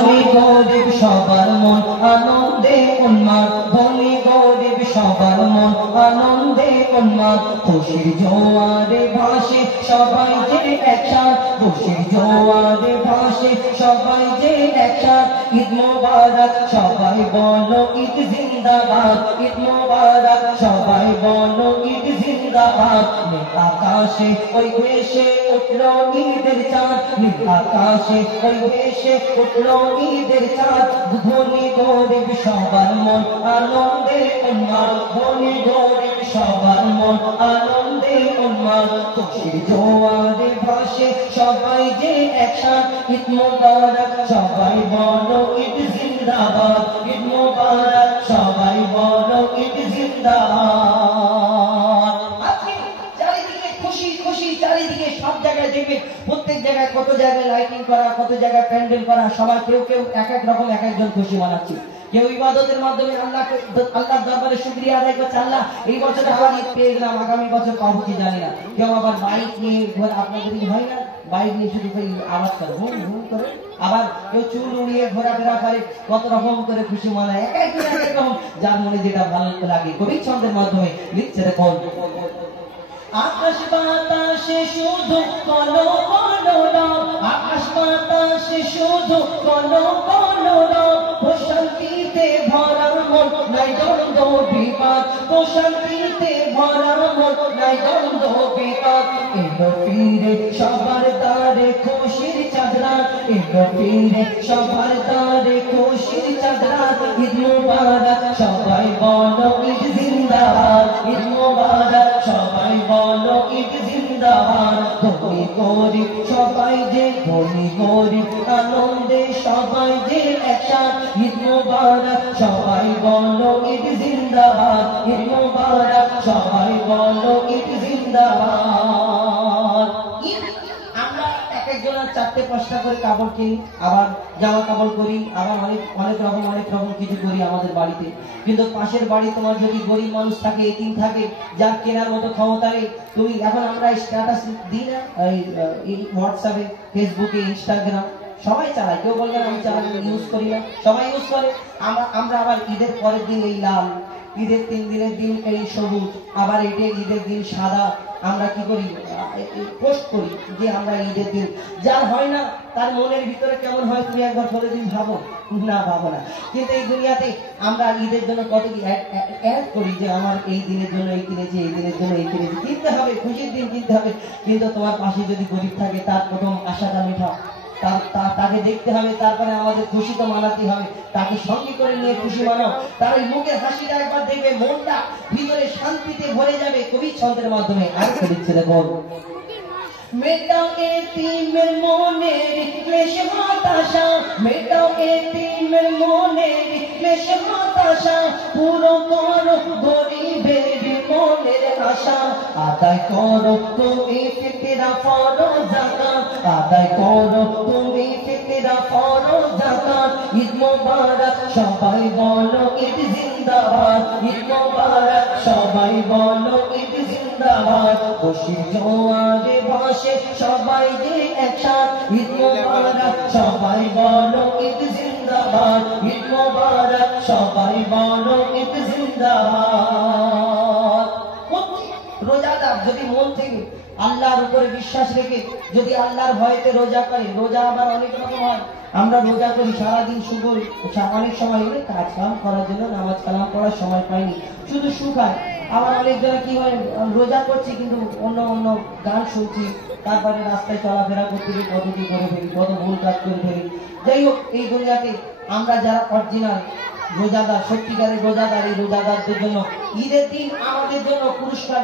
গরিব সবার মন আনন্দে উন্মাদ, ধনী গরিব সবার মন আনন্দে উন্মাদ। খুশির জোয়ারে ভাসে সবাই যে একসাথ, খুশির জোয়ারে ভাসে সবাই যে একসাথ। ঈদ মোবারক সবাই বলো ঈদ জিন্দাবাদ, ঈদ মোবারক সবাই বলো ঈদ জিন্দাবাদ। নীল আকাশে ওই ভেসে উঠলো ঈদের চাঁদ, নীল আকাশে ওই ভেসে উঠলো ঈদের চাঁদ। ধনী গরিব সবার মন আনন্দে উন্মাদ, ধনী গরিব সবার মন আনন্দে উন্মাদ। খুশির জোয়ারে ভাসে সবাই যে একসাথ, ঈদ মোবারক সবাই বলো ঈদ জিন্দাবাদ, ঈদ মোবারক সবাই বলো ঈদ জিন্দাবাদ। আজকে চারিদিকে খুশি খুশি, চারিদিকে সব জায়গায় দেখবে, প্রত্যেক জায়গায় কত জায়গায় লাইটিং করা, কত জায়গায় প্যান্ডেল করা, সবাই কেউ কেউ এক এক রকম এক একজন খুশি মানাচ্ছে। কেউ ইবাদতের মাধ্যমে আল্লাহর দরবারে শুকরিয়া আদায় করছে, আল্লাহ এই বছর আবার ঈদ পেয়ে গেলাম, আগামী বছর পাবো কি জানি না। কেউ আবার বাইক নিয়ে, আপনাদের হয় না বাইক নিয়ে শুধু আওয়াজ করে হুম হুম করে, আবার কেউ চুল উড়িয়ে ঘোরাফেরা করে, কত রকম করে খুশি মানায়, এক এক রকম যার মনে যেটা ভালো লাগে। কবি ছন্দের মাধ্যমে লিখছে দেখুন, আকাশ বাতাসে শুধু কলো কলো রব, আকাশ বাতাসে শুধু কলো কলো রব। প্রশান্তিতে ভরা মন নাই দ্বন্দ্ব বিবাদ, প্রশান্তিতে ভরা মন নাই দ্বন্দ্ব বিবাদ। এলো ফিরে সবার দ্বারে খুশির চাঁদরা, এলো ফিরে সবার দ্বারে খুশির চাঁদরা। ঈদ মোবারক সবাই বলো ঈদ জিন্দাবাদ, ঈদ মোবারক সবাই বলো ঈদ জিন্দাবাদ। ধনী গরিব সবাই যে, ধনী গরিব আনন্দে সবাই যে একসাথ। ঈদ মোবারক সবাই বলো ঈদ জিন্দাবাদ, ঈদ মোবারক সবাই বলো ঈদ জিন্দাবাদ। আমরা এক একজনের 4-5টা করে কাপড় কিনি, আবার জামা কাপড় করি, আবার অনেক রকম কিছু করি আমাদের বাড়িতে। কিন্তু পাশের বাড়ি তোমার যদি গরিব মানুষ থাকে, এতিম থাকে, যার কেনার মতো ক্ষমতা নেই, তুমি এখন আমরা স্ট্যাটাস দিই না এই হোয়াটসঅ্যাপে, ফেসবুকে, ইনস্টাগ্রাম সবাই চালায়, কেউ বলবেন আমি চালাই ইউজ করি না, সবাই ইউজ করে। আমরা আবার ঈদের পরের দিন এই লাল, ঈদের 3 দিনের দিন এই সবুজ, আবার এটা ঈদের দিন সাদা, আমরা কি করি পোস্ট করি যে আমরা ঈদের দিন। যার হয় না তার মনের ভিতরে কেমন হয় তুমি একবার বলে দিন, ভাবো না ভাবো না। কিন্তু এই দুনিয়াতে আমরা ঈদের জন্য কত কি অ্যাড করি যে আমার এই দিনের জন্য এই কিনেছি, এই দিনের জন্য এই কিনেছি। কিনতে হবে, খুশির দিন কিনতে হবে, কিন্তু তোমার পাশে যদি গরিব থাকে তার প্রথম আশাটা মেটাও, তাকে দেখতে হবে, তারপরে আমাদের খুশি তো মানাতে হবে, তাকে সঙ্গে করে নিয়ে খুশি মানাও। তার ওই মুখের হাসিটা একবার দেখবে, মনটা ভিতরে শান্তিতে ভরে যাবে। কবি ছন্দের মাধ্যমে আর লিখছে দেখুন, মেটাও এতিমের মনের ক্লেশ হতাশা, মেটাও এতিমের মনের ক্লেশ হতাশা। পুরো করো গরিবের মনের আশা, আদায় করো তুমি ফিতরা ফরজ যাকাত, আদায় করো তুমি ফিতরা ফরজ যাকাত। ঈদ মোবারক সবাই বলো ঈদ জিন্দাবাদ, ঈদ মোবারক সবাই বলো ঈদ জিন্দাবাদ। খুশির জোয়ারে ভাসে সবাই যে একসাথ, ঈদ মোবারক সবাই বলো ঈদ জিন্দাবাদ, ঈদ মোবারক সবাই বলো ঈদ জিন্দাবাদ। রোজাদার যদি মন থেকে আল্লাহর উপরে বিশ্বাস রেখে যদি আল্লাহর ভয়েতে রোজা করে, রোজা আবার অনেক রকম হয়। আমরা রোজা করি সারাদিন, শুধু অনেক সময় হলে কাজ কাম করার জন্য, নামাজ কালাম পড়ার সময় পাইনি, শুধু শুকায়। আবার অনেক জনের কি হয়, রোজা করছি কিন্তু অন্য গান শুনছি, তারপরে রাস্তায় চলাফেরা করতে গিয়ে কত কি করে ফেলি, কত ভুল কাজ করে ফেলি। যাই হোক, এই দুনিয়াতে আমরা যারা অরিজিনাল রোজাদার, সত্যিকারের রোজাদার, এই রোজাদারদের জন্য ঈদের দিন আমাদের জন্য পুরস্কার,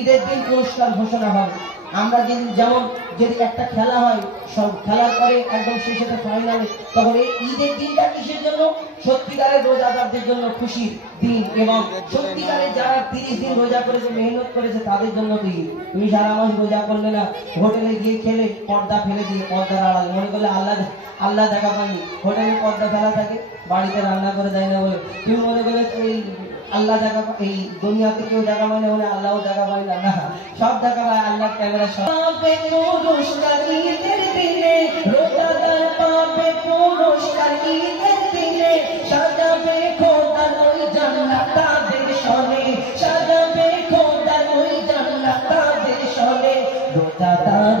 ঈদের দিন পুরস্কার ঘোষণা হবে। আমরা যেমন যদি একটা খেলা হয়, সব খেলার পরে একদম শেষে ফাইনালে, তখন এই ঈদের দিনটা কিসের জন্য? সত্যিকারের রোজাদারদের জন্য খুশির দিন, এবং সত্যিকারের যারা 30 দিন রোজা করেছে, মেহনত করেছে, তাদের জন্য তো ঈদ। তুমি সারা মাস রোজা করলে না, হোটেলে গিয়ে খেলে, পর্দা ফেলে দিয়ে, পর্দার আড়াল মনে করলে আল্লাহ দেখা পায়নি। হোটেলে পর্দা ফেলা থাকে, বাড়িতে রান্না করে দেয় না বলে তুমি মনে করলে এই আল্লাহ দেখা, এই দুনিয়াতে কেউ দেখা মানে হলে আল্লাহও দেখা পায় না, না, সব দেখা পায় আল্লাহ ক্যামেরা। সব পুরস্কার ঈদের দিনে রোজাদার পাবে পুরস্কার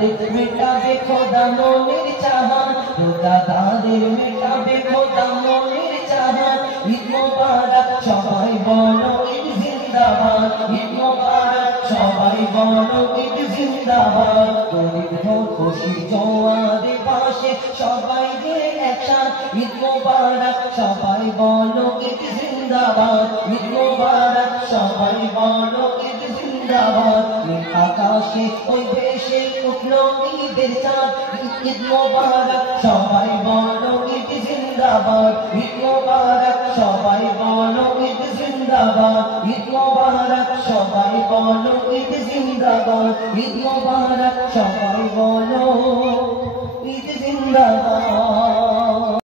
দাদের মেটাবে খোদা মনের চাহাত, রোজা দাদের মেটাবে খোদা মনের চাহাত। ঈদ মোবারক সবাই বলো ঈদ জিন্দাবাদ, ঈদ মোবারক সবাই বলো ঈদ জিন্দাবাদ। গরিব হোক খুশি জোয়ারে পাশে সবাই যে একসাথ, ঈদ মোবারক সবাই বলো ঈদ জিন্দাবাদ, ঈদ মোবারক সবাই বলো ঈদ জিন্দাবাদ। আকাশে ওই দেশে উঠলো ঈদের চাঁদ, ঈদ মোবারক সবাই বলো ঈদ জিন্দাবাদ, ঈদ মোবারক সবাই বলো ঈদ জিন্দাবাদ, ঈদ মোবারক সবাই বলো ঈদ জিন্দাবাদ, ঈদ মোবারক সবাই বলো ঈদ জিন্দাবাদ।